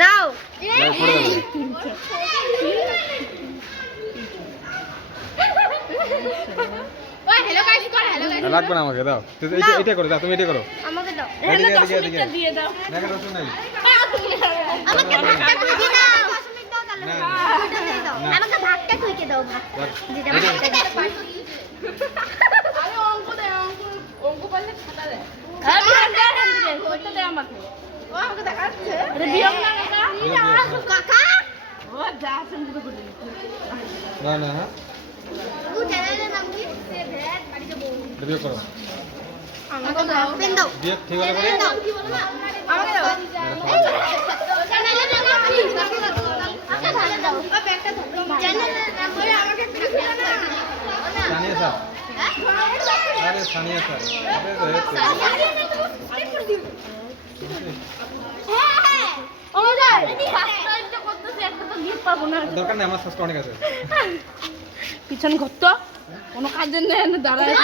নাও ওই hello guys কর hello guys লাগবে না আমাকে দাও এটা করো দাও তুমি এটা করো আমাকে দাও হ্যালো 10 মিনিটটা দিয়ে দাও দেখো দশ নাই আমাকে ভাগটা খুঁজে দাও 10 মিনিট দাও তাহলে আমাকে ভাগটা খুঁজে দাও যেটা ভাগটা আরে অঙ্ক দে অঙ্ক পারলে খাতা দে আরে বিয়োগ দে ওটা দে আমাকে ও আমাকে দেখাচ্ছে আরে বিয়োগ না কাকা ও যা শুনতে করে না না হ্যাঁ ও চ্যানেলের নাম কি সে ভেট বাড়িতে বউ ভিডিও করো আমাকে দাও পেন দাও বিয়োগ ঠিক হলো করে দাও কি বলো না আমাকে দাও চ্যানেলের নাম কি আচ্ছা ভালো দাও ও ব্যাগটা দাও চ্যানেলের নাম বলে আমাকে একটা না সানিয়া স্যার আরে সানিয়া স্যার আরে দরকার নেই আমার সাবস্ক্রাইব অনেক আছে পিছন ঘুরতো কোনো কাজের নেই দাঁড়ায়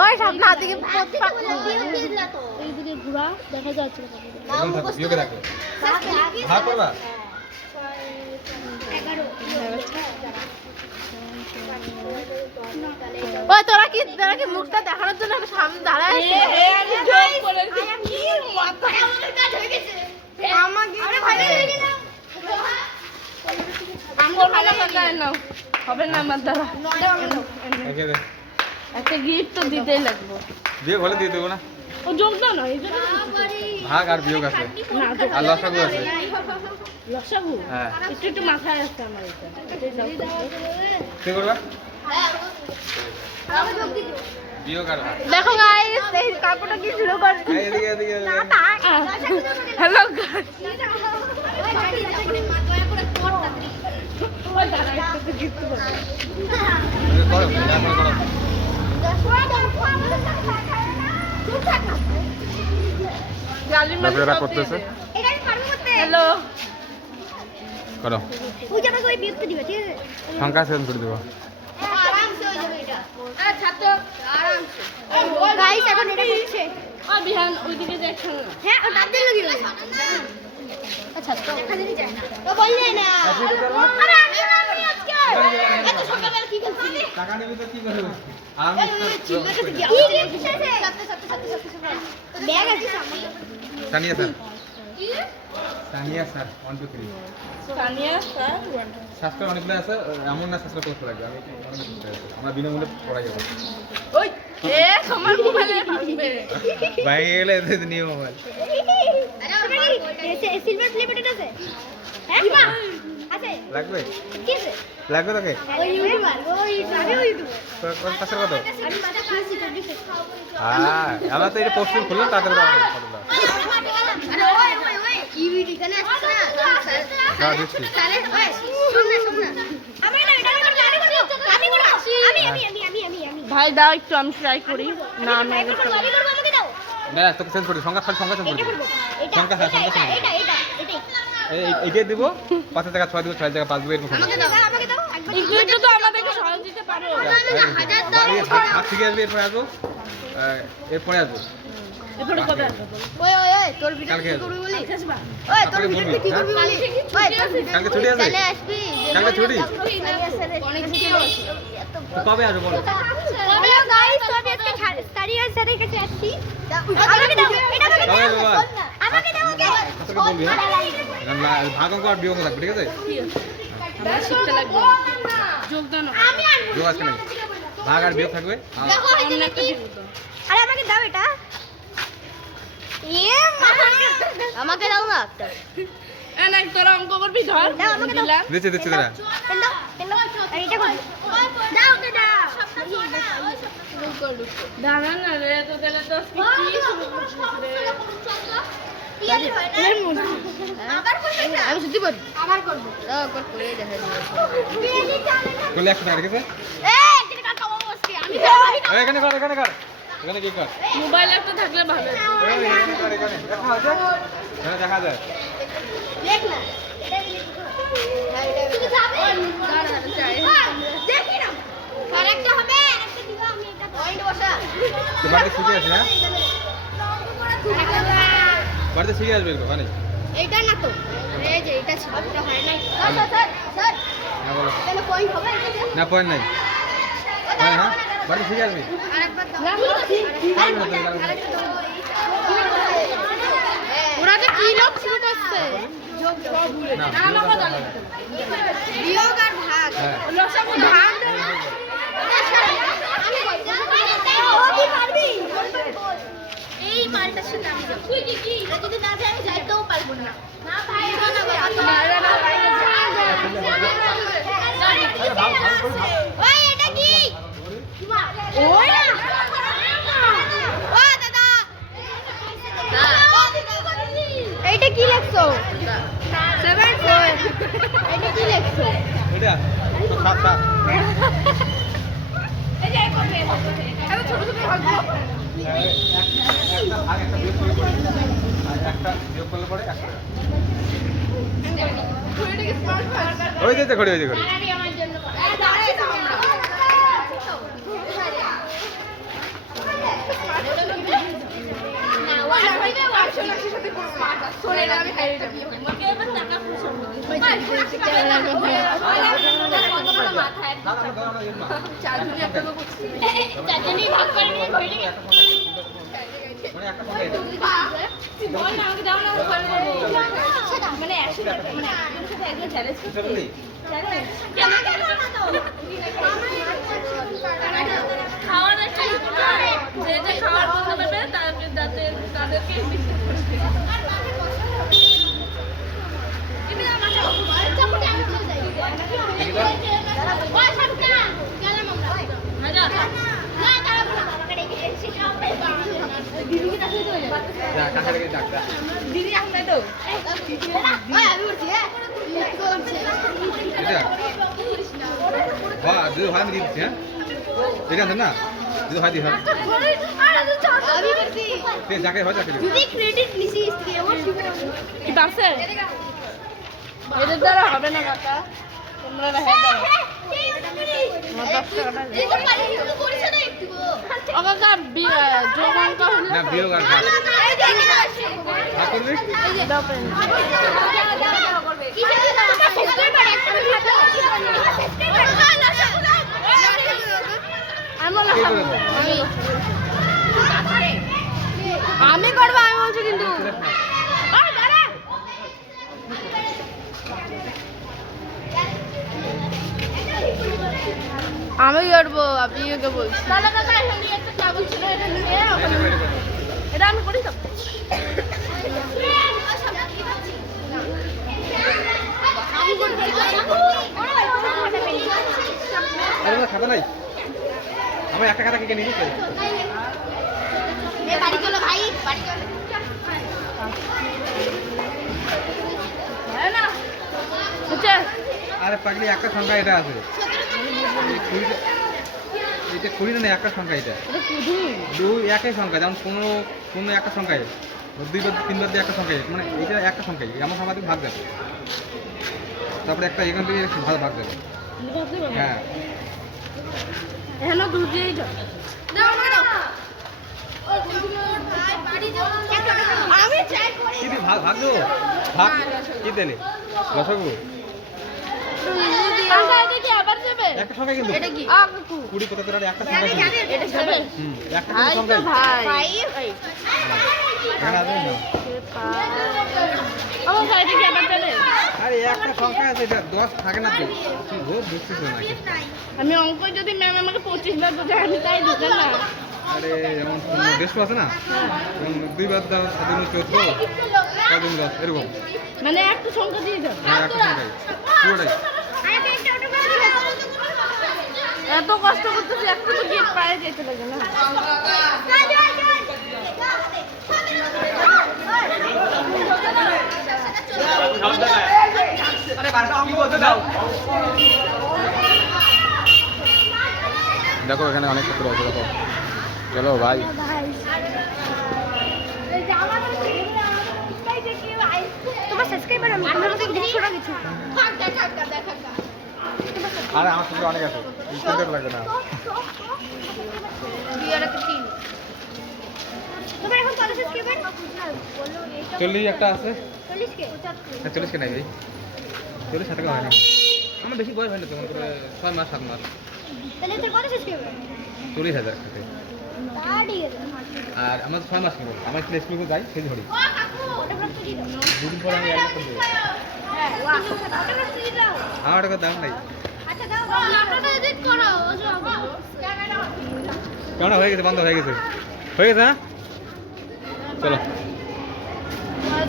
ওই সামনে দিকে এইদিকে ঘোরা দেখা যাচ্ছে একদম থাকো বিয়োগে রাখো ভাগ করবা ওই তোরা কি মুখটা দেখানোর জন্য সামনে দাঁড়ায় আছে হবে না আমার দ্বারা একটা গিফট তো দিতেই লাগবে বিয়োগ হলে দিয়ে দেবো না ও যোগদান নয় ভাগ আর বিয়োগ আছে আর লসাগু আছে লসাগু হ্যাঁ একটু মাথায় আসছে আমার এটা কি করবা বিয়োগ আর ভাগ দেখো গাইস এই কাপড়টা কি শুরু করে এদিকে এদিকে হ্যালো করো করো তারপরে এরা করতেছে হ্যালো করো ওই জায়গায় ওই বিয়োগ দিবে ঠিক আছে সংখ্যা সেন্ড করে দেবো আরামসে হয়ে যাবে এটা আরে ছাত্র আরামসে গাইস এখন এটা করছে ও বিহান ওইদিকে দেখছ না হ্যাঁ ও দাঁত দিয়ে লাগিয়ে আচ্ছা তো এখানে যায় না ও বললে না আরে আমি আজকে এত সকালবেলা কি করছিস টাকা নেবে তো কি করবে আমি কি কিসেছে ব্যাগ আছে সামনে Sania sir Sania sir 1 2 3 Sania sir subscribe অনেকগুলো আছে এমন না সাবস্ক্রাইব করতে লাগবে আমি অনেক করতে আছে আমরা বিনামূল্যে পড়াই যাবো ওই এ আমার মোবাইলে ভাঙবে ভাই গেলে এতে নিয়ে মোবাইল আরে সিলভার প্লে বাটন আছে হ্যাঁ আছে লাগবে কি আছে লাগবে তোকে ওই ইউটিউবার ওই আমি ওই ইউটিউবার তোর কোন পাশের কত আমি মাথা খাসি তো দিছে হ্যাঁ আমরা তো এটা পোস্ট করলাম তাদের দাও কত দাও আরে ওই কি ভিডিও কানে আসছে না দাও দিচ্ছি তাহলে ওই শুন না আমি না এটা আমি ভাই দাও একটু আমি ট্রাই করি না আমি আগে আমাকে দাও না তোকে সেন্ড করি সংখ্যা সংখ্যা সেন্ড করি সংখ্যা হ্যাঁ সংখ্যা সেন্ড করি এটা এইটাই দিব 5 টাকা 6 দিব 6 টাকা 5 দিব এরকম আমাকে দাও একটু তো আমাদেরকে সহজ দিতে পারো হাত থেকে আসবে এরপরে আসবো এরপরে আসবো এরপরে কবে আসবে ওই তোর ভিডিও কি করবি বলি ওই তোর ভিডিও কি করবি বলি ওই কালকে ছুটি আছে চলে আসবি কালকে ছুটি অনেক ভিডিও তো কবে আসবো বলো কবে গাইস তো আমি আজকে স্টাডিয়ার সাথে কাছে আসছি আমাকে দাও এটা আমাকে দাও ওকে তোকে বলবি হ্যাঁ ভাগ অঙ্ক আর বিয়োগ লাগবে ঠিক আছে আমরা শিখতে লাগবে যোগদান আমি আনবো যোগ আজকে নাই ভাগ আর বিয়োগ থাকবে দেখো অন্য একটা দিব তো আরে আমাকে দাও এটা আমাকে দাও না একটা এনে তোরা অঙ্ক করবি ধর দাও আমাকে দাও দিচ্ছি দিচ্ছি দাঁড়া দাও এইটা কর দাও তো দাও দাঁড়া না রে তো দিলে তো আমি সত্যি বলি আবার করবো করে দেখা বলে 100 টাকা ঠিক আছে এখানে কর এখানে কর এখানে কি কর মোবাইল একটা থাকলে ভালো এখানে কর এখানে দেখা আছে এখানে দেখা যায় দেখ না তুমি যাবে দেখি না আরেকটা হবে আরেকটা দিবা আমি এটা পয়েন্ট তো বাড়িতে শিখে আসি না, বাড়িতে শিখে আসবে এরকম মানে। এইটা না তো, এই যে এটা ছিল, এটা হয় নাই। স্যার স্যার হ্যাঁ বলো। তাহলে পয়েন্ট হবে এটা? না পয়েন্ট নাই, হ্যাঁ হ্যাঁ বাড়িতে শিখে আসবি। আরেকবার দাও। ওরা তো কি লোক শুরু করছে? না বিয়োগ আর ভাগ। হ্যাঁ ভাগ এই মালটা শুনে আমি যাবো। তুই কি যদি না যাই আমি যাইতেও পারবো না। না ভাই ওই এটা কি? ওই না ও দাদা এইটা কি লেখছো? 7 এটা কি লেখছো? এটা সাত সাত এই যে করবে আমি ছোট ছোট ভাগবো। একটা ভাগ একটা বিয়োগ করলে পরে আর একটা বিয়োগ করলে পরে একটা ওই যে ঘড়ি ওই যে ঘড়ি। দাঁড়াবি আমার জন্য দাঁড়াই তো আমরা না ওই ভাইবে ওয়াশো নাকি সাথে কোন স্মার্ট আছে চলে না আমি হাইরে যাবি আমাকে এবার টাকা ফুসো ওই যে ক্যামেরা করবে কত বড় মাথা একদম চারজনই আপনাকে বলছি চারজনই ভাগ করে নিয়ে ঘড়ি মানে একটা সংখ্যা এটা বল না আমাকে দাও না আমি ঘরে করব মানে 100 টাকা মানে একজনের সাথে একজন চ্যালেঞ্জ করতে কেন কেন না তো খাওয়া দাওয়া শুরু করতে হবে যে যে খাওয়ার বলতে পারবে তাদেরকে বিস্কুট করতে এমনি আমার চাপটা আমি চলে যাই ওই সাতটা গেলাম আমরা হাজা না তারা আমাকে ডেকে এসে খাওয়াবে দিদি কি তাহলে চলে যাবে যা কাছে লেগে ডাক দা দিদি আমরা তো ওই আমি বলছি হ্যাঁ কি করছে এটা বাহ দুই ভাই আমি দিচ্ছি। হ্যাঁ এটা আছে না দুই ভাই দিই হয় আমি বলছি ঠিক যাকে হয় যাকে দিদি ক্রেডিট নিছিস তুই আমার কি পারছে এদের দ্বারা হবে না কাকা তোমরা না হ্যাঁ দাও এই তো পারি তো করিস না একটু কাকা যোগ অঙ্ক হলে না বিয়োগ আর ভাগ ভাগ করবি দাও পেন কে করে দাও? আমি করবো আমি বলছি কিন্তু আমি করবো আপনি ওকে বলছি দাদা দাদা এখানে একটা চাবল ছিল এটা নিয়ে এটা আমি করি তো আরে না খাতা নাই আমার একটা খাতা কে নিয়ে নিচ্ছে বাড়ি চলো ভাই বাড়ি চলো হ্যাঁ না বুঝছে আরে পাগলি একটা সংখ্যা এটা আছে এটা কুড়ি না একটা সংখ্যা এটা এটা শুধু দুই একই সংখ্যা যেমন কোনো কোনো একটা সংখ্যায় দুইবার তিনবার দিয়ে একটা সংখ্যায় মানে এটা একটা সংখ্যায় এমন সমাধিক ভাগ যাবে তারপরে একটা এখান থেকে ভাগ ভাগ যাবে হ্যাঁ এখানে দুধ দিয়েই যাও দাও আমাকে দাও আমি চাই করি কি দিয়ে ভাগ ভাগ দেবো ভাগ কি দেনে রসগু কাকা এটা কি আবার যাবে একটা সংখ্যা কিন্তু এটা কি কাকু কুড়ি কোথা তোর একটা সংখ্যা কিন্তু এটা যাবে একটা ভাই কিন্তু তো সংখ্যা ভাই এখানে আসবে না আমার ভাইটা কি আবার যাবে আরে একটা সংখ্যা আছে এটা 10 থাকে না তো তুই ভোর বুঝছিস না নাকি আমি অঙ্ক যদি ম্যাম আমাকে 25 বার বোঝায় আমি তাই বুঝলাম না আরে যেমন দেড়শো আছে না যেমন দুইবার দাও 14 10 এরকম মানে একটা সংখ্যা দিয়ে যাও হ্যাঁ একটা সংখ্যাই পুরোটাই এত কষ্ট করতেছি একটু তো গিয়ে পায়ে যেতে লাগে না দেখো এখানে অনেক ছাত্র আছে দেখো চলো ভাই তোমার সাবস্ক্রাইবার আমি তোমার মতো কিছু ছোট কিছু আরে আমার সঙ্গে অনেক আছে লাগবে না। তোমার এখন কত সাবস্ক্রাইবার? 40 একটা আছে। 40 কে? 40 কে নাই ভাই, 40 সাথে হয় না। আমার বেশি বয়স হয় না, তোমার করে 6 মাস 7 মাস। তাহলে তোর কত সাবস্ক্রাইবার? 40,000 সাথে। তা ঠিক আছে। আর আমার 6 মাস কেবল, আমার স্কুলে যাই সেই ধরি ও কাকু অটোগ্রাফ তো দিয়ে দাও। দুদিন পর আমি একটা করবো। হ্যাঁ অটোগ্রাফ তো দিয়ে দাও। আমার টাকা দাম নাই। আচ্ছা দাও নাটকটা এডিট করো ওজো কেমন হয়ে গেছে? বন্ধ হয়ে গেছে, হয়ে গেছে। হ্যাঁ চলো।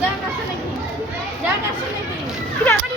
যা কাছে নাকি? যা কাছে নাকি? ঠিক আছে